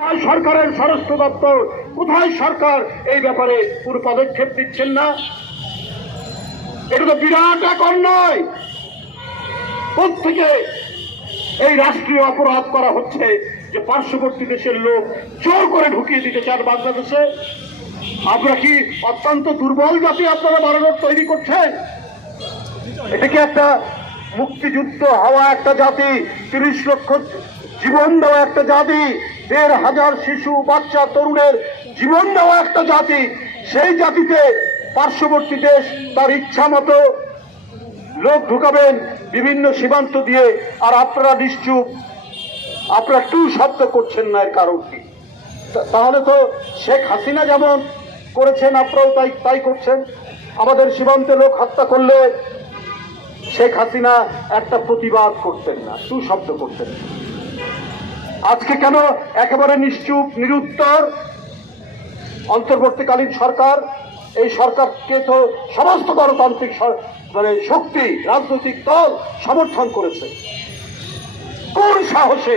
সরকারের স্বরাষ্ট্র দপ্তর, কোথায় সরকার এই ব্যাপারে কোনো পদক্ষেপ দিচ্ছেন না? এটা তো বিরাট এক অন্যায় প্রত্যেকে এই রাষ্ট্রীয় অপরাধ করা হচ্ছে যে পার্শ্ববর্তী দেশের লোক জোর করে ঢুকিয়ে দিতে চান বাংলাদেশে। আপনারা কি অত্যন্ত দুর্বল জাতি আপনারা বাড়ানোর তৈরি করছেন? এটা কি একটা মুক্তিযুদ্ধ হওয়া একটা জাতি, তিরিশ লক্ষ জীবন দেওয়া একটা জাতি দেড় হাজার শিশু, বাচ্চা, তরুণের জীবন দেওয়া একটা জাতি। সেই জাতিতে পার্শ্ববর্তী দেশ তার ইচ্ছা মতো লোক ঢুকাবেন, বিভিন্ন সীমান্ত দিয়ে। আর আপনারা নিশ্চুপ, আপনারা টু শব্দ করছেন না এর কারণ কি? তাহলে তো শেখ হাসিনা যেমন করেছেন, আপনারাও তাই তাই করছেন। আমাদের সীমান্তে লোক হত্যা করলে শেখ হাসিনা একটা প্রতিবাদ করতেন না, টু শব্দ করতেন না। আজকে কেন একেবারে নিশ্চুপ, নিরুত্তর? অন্তর্বর্তীকালীন সরকার, এই সরকারকে তো সমস্ত গণতান্ত্রিক মানে শক্তি, রাজনৈতিক দল সমর্থন করেছে। কোন সাহসে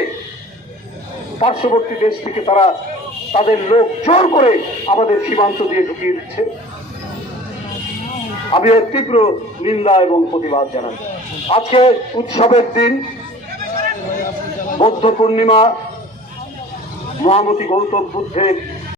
পার্শ্ববর্তী দেশ থেকে তারা তাদের লোক জোর করে আমাদের সীমান্ত দিয়ে ঢুকিয়ে দিচ্ছে? আমি তীব্র নিন্দা এবং প্রতিবাদ জানাই। আজকে উৎসবের দিন। বৌদ্ধ পূর্ণিমা মহামতি গৌতম বুদ্ধের